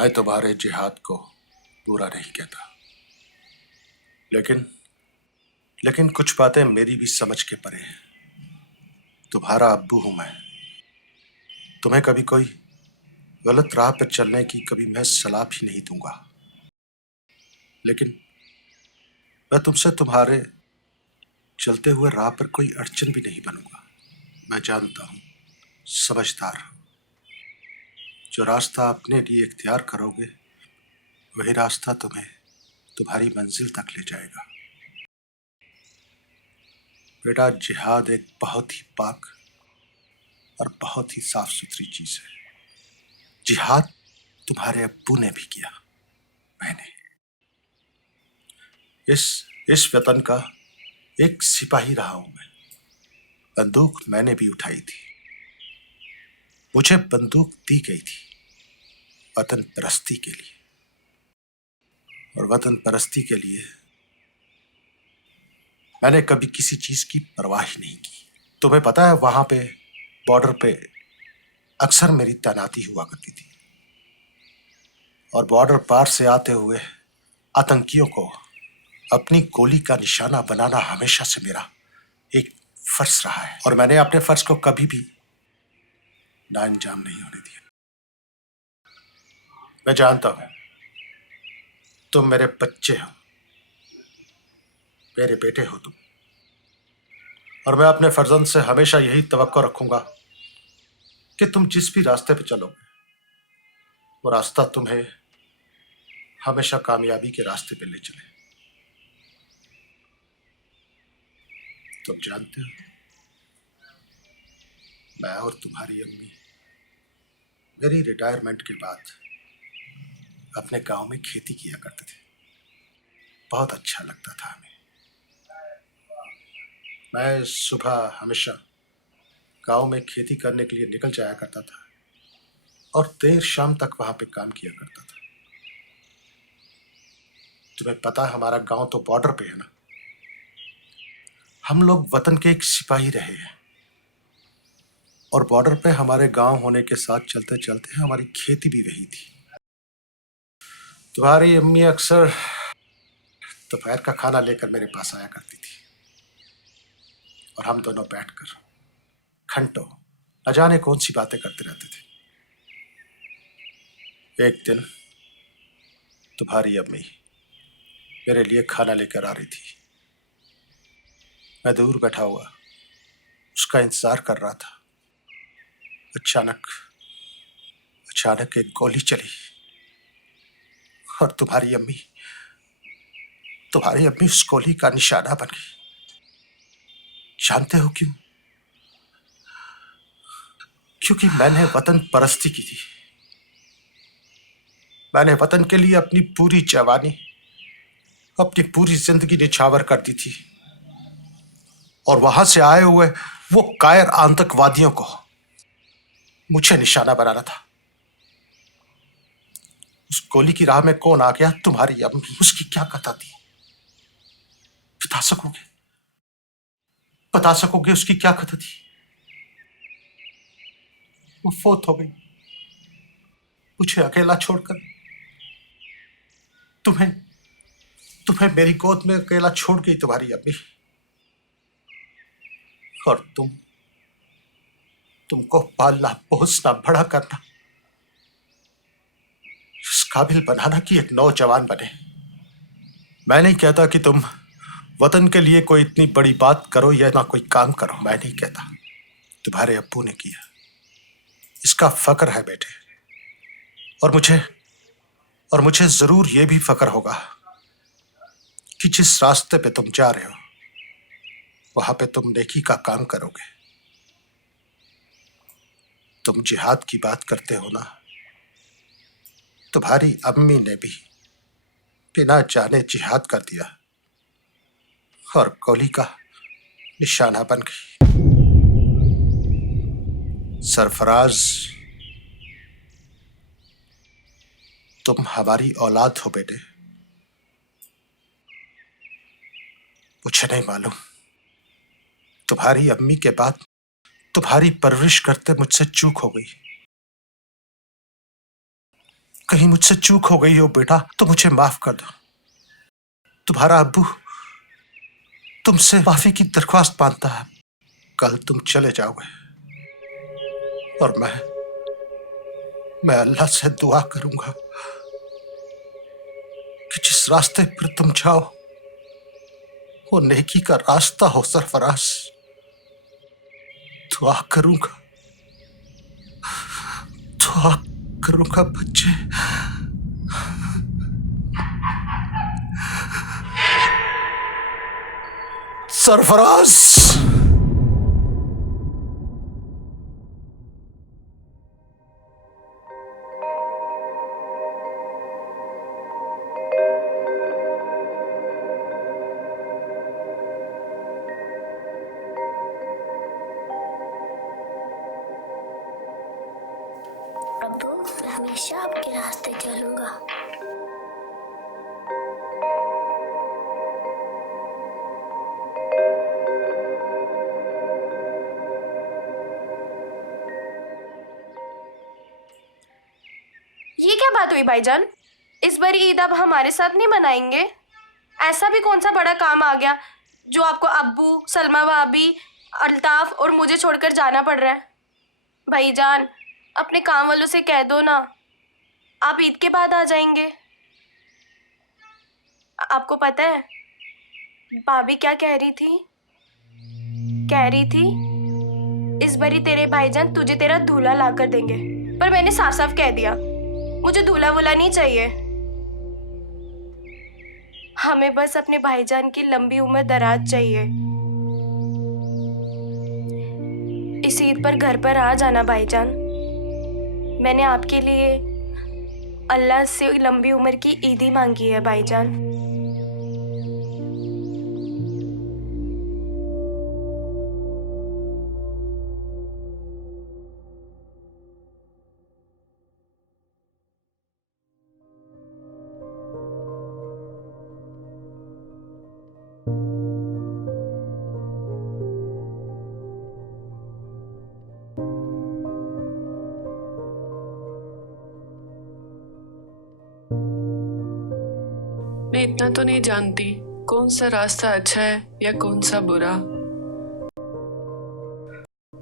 मैं तुम्हारे जिहाद को पूरा नहीं कहता, लेकिन लेकिन कुछ बातें मेरी भी समझ के परे हैं। तुम्हारा अब्बू हूं मैं। तुम्हें कभी कोई गलत राह पर चलने की कभी मैं सलाह भी नहीं दूंगा, लेकिन मैं तुमसे तुम्हारे चलते हुए राह पर कोई अड़चन भी नहीं बनूंगा। मैं जानता हूं, समझदार हूं। जो रास्ता अपने लिए इख्तियार करोगे वही रास्ता तुम्हें तुम्हारी मंजिल तक ले जाएगा। बेटा, जिहाद एक बहुत ही पाक और बहुत ही साफ सुथरी चीज है। जिहाद तुम्हारे अब्बू ने भी किया, मैंने। इस वतन का एक सिपाही रहा हूं मैं। बंदूक मैंने भी उठाई थी। मुझे बंदूक दी गई थी वतन परस्ती के लिए, और वतन परस्ती के लिए मैंने कभी किसी चीज की परवाह ही नहीं की। तुम्हें पता है, वहां पे बॉर्डर पे अक्सर मेरी तैनाती हुआ करती थी, और बॉर्डर पार से आते हुए आतंकियों को अपनी गोली का निशाना बनाना हमेशा से मेरा एक फर्ज रहा है, और मैंने अपने फर्ज को कभी भी नाअंजाम नहीं होने दिया। मैं जानता हूं तुम मेरे बच्चे हो, मेरे बेटे हो तुम, और मैं अपने फर्जंद से हमेशा यही तवक्को रखूंगा कि तुम जिस भी रास्ते पे चलोगे वो रास्ता तुम्हें हमेशा कामयाबी के रास्ते पे ले चले। तुम जानते हो, मैं और तुम्हारी अम्मी मेरी रिटायरमेंट के बाद अपने गांव में खेती किया करते थे। बहुत अच्छा लगता था हमें। मैं सुबह हमेशा गांव में खेती करने के लिए निकल जाया करता था और देर शाम तक वहां पे काम किया करता था। तुम्हें पता है, हमारा गांव तो बॉर्डर पे है ना। हम लोग वतन के एक सिपाही रहे हैं, और बॉर्डर पे हमारे गांव होने के साथ चलते चलते हमारी खेती भी वही थी। तुम्हारी अम्मी अक्सर दोपहर का खाना लेकर मेरे पास आया करती थी, और हम दोनों बैठकर घंटों न जाने कौन सी बातें करते रहते थे। एक दिन तुम्हारी अम्मी मेरे लिए खाना लेकर आ रही थी। मैं दूर बैठा हुआ उसका इंतजार कर रहा था। अचानक अचानक एक गोली चली, और तुम्हारी अम्मी उस गोली का निशाना बन गई। जानते हो क्यों? क्योंकि मैंने वतन परस्ती की थी। मैंने वतन के लिए अपनी पूरी जवानी, अपनी पूरी जिंदगी निछावर कर दी थी, और वहां से आए हुए वो कायर आतंकवादियों को मुझे निशाना बनाना था। उस गोली की राह में कौन आ गया? तुम्हारी अम्मी। उसकी क्या कथा थी? बता सकोगे? बता सकोगे उसकी क्या कथा थी? वो फौत हो गई, मुझे अकेला छोड़कर। तुम्हें तुम्हें मेरी गोद में अकेला छोड़ गई तुम्हारी अम्मी, और तुमको पालना पोसना बड़ा करना, इस काबिल बनाना कि एक नौजवान बने। मैं नहीं कहता कि तुम वतन के लिए कोई इतनी बड़ी बात करो या ना कोई काम करो, मैं नहीं कहता। तुम्हारे अब्बू ने किया, इसका फक्र है बेटे। और मुझे जरूर यह भी फक्र होगा कि जिस रास्ते पे तुम जा रहे हो वहां पे तुम नेकी का काम करोगे। तुम जिहाद की बात करते हो ना, तुम्हारी अम्मी ने भी बिना जाने जिहाद कर दिया और गोली का निशाना बन गई। सरफराज, तुम हमारी औलाद हो बेटे। मुझे नहीं मालूम, तुम्हारी अम्मी के बाद तुम्हारी परवरिश करते मुझसे चूक हो गई। कहीं मुझसे चूक हो गई हो बेटा तो मुझे माफ कर दो। तुम्हारा अब्बू तुमसे माफी की दरख्वास्त मानता है। कल तुम चले जाओगे और मैं अल्लाह से दुआ करूंगा कि जिस रास्ते पर तुम जाओ वो नेकी का रास्ता हो सरफराज। दुआ करूंगा, दुआ करूंगा बच्चे। सरफराज। अब्बू, मैं हमेशा आपके रास्ते चलूंगा। ये क्या बात हुई भाईजान? इस बार ईद आप हमारे साथ नहीं मनाएंगे? ऐसा भी कौन सा बड़ा काम आ गया जो आपको अब्बू, सलमा भाभी, अल्ताफ और मुझे छोड़कर जाना पड़ रहा है? भाईजान, अपने काम वालों से कह दो ना, आप ईद के बाद आ जाएंगे। आपको पता है भाभी क्या कह रही थी? कह रही थी इस बारी तेरे भाईजान तुझे तेरा दूल्हा ला कर देंगे। पर मैंने साफ साफ कह दिया मुझे दूल्हा वूल्हा नहीं चाहिए। हमें बस अपने भाईजान की लंबी उम्र दराज चाहिए। इस ईद पर घर पर आ जाना भाईजान। मैंने आपके लिए अल्लाह से लंबी उम्र की ईदी मांगी है भाईजान। मैं इतना तो नहीं जानती कौन सा रास्ता अच्छा है या कौन सा बुरा।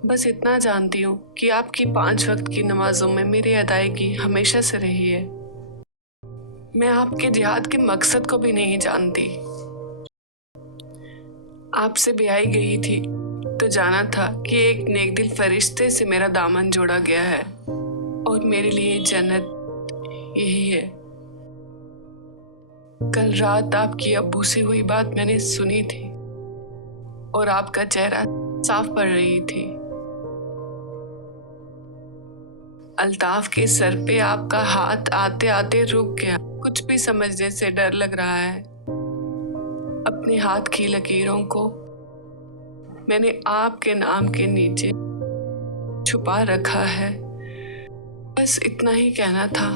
बस इतना जानती हूँ कि आपकी 5 वक्त की नमाजों में मेरी अदायगी हमेशा से रही है। मैं आपके जिहाद के मकसद को भी नहीं जानती। आपसे ब्याही गई थी तो जाना था कि एक नेकदिल फरिश्ते से मेरा दामन जोड़ा गया है और मेरे लिए जन्नत यही है। कल रात आपकी अब्बू से हुई बात मैंने सुनी थी और आपका चेहरा साफ पड़ रही थी। अल्ताफ के सर पे आपका हाथ आते आते रुक गया। कुछ भी समझने से डर लग रहा है। अपने हाथ की लकीरों को मैंने आपके नाम के नीचे छुपा रखा है। बस इतना ही कहना था।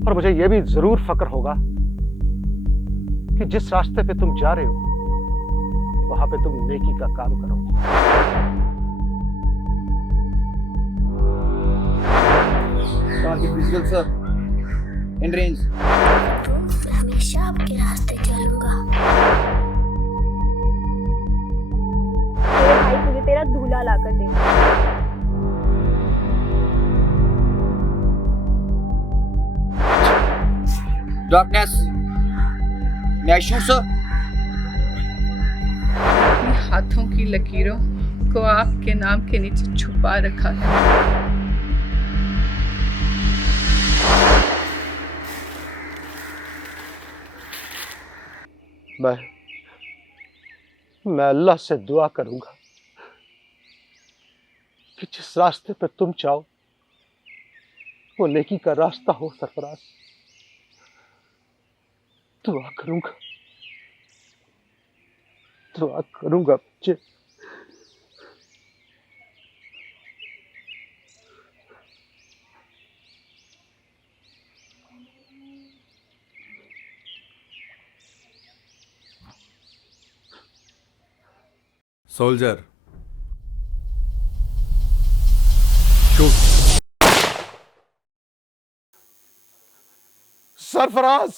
और मुझे यह भी जरूर फक्र होगा कि जिस रास्ते पे तुम जा रहे हो वहां पे तुम नेकी का काम करोगे। Target visual sir, in range. मैं हमेशा आपके रास्ते चलूंगा। तेरे भाई तुझे तेरा दूल्हा ला कर देंगे। Darkness. May I shoot, sir? अपने हाथों की लकीरों को आपके नाम के नीचे छुपा रखा है। मैं अल्लाह से दुआ करूंगा कि जिस रास्ते पे तुम चाहो वो नेकी का रास्ता हो सरफराज। दुआ करूंगा बच्चे। Soldier, shoot. सरफराज,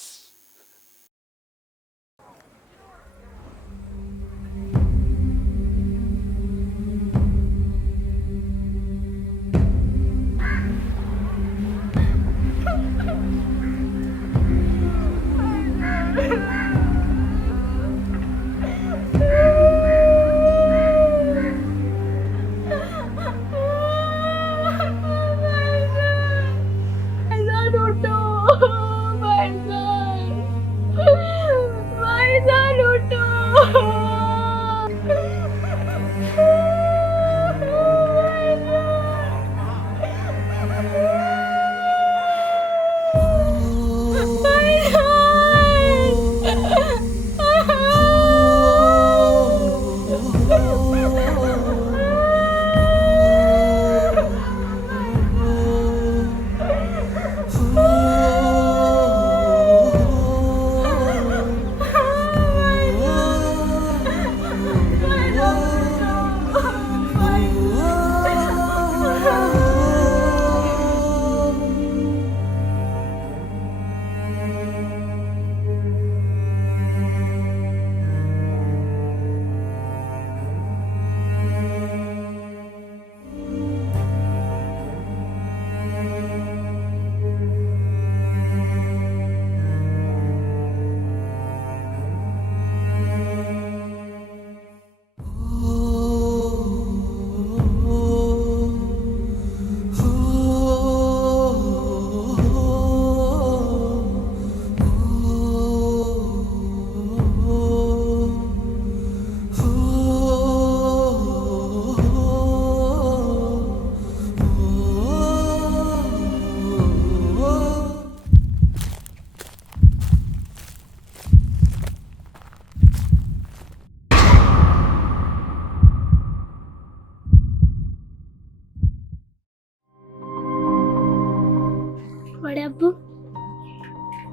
बड़े अब्बू,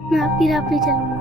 मैं आपकी राह पे चलूंगा।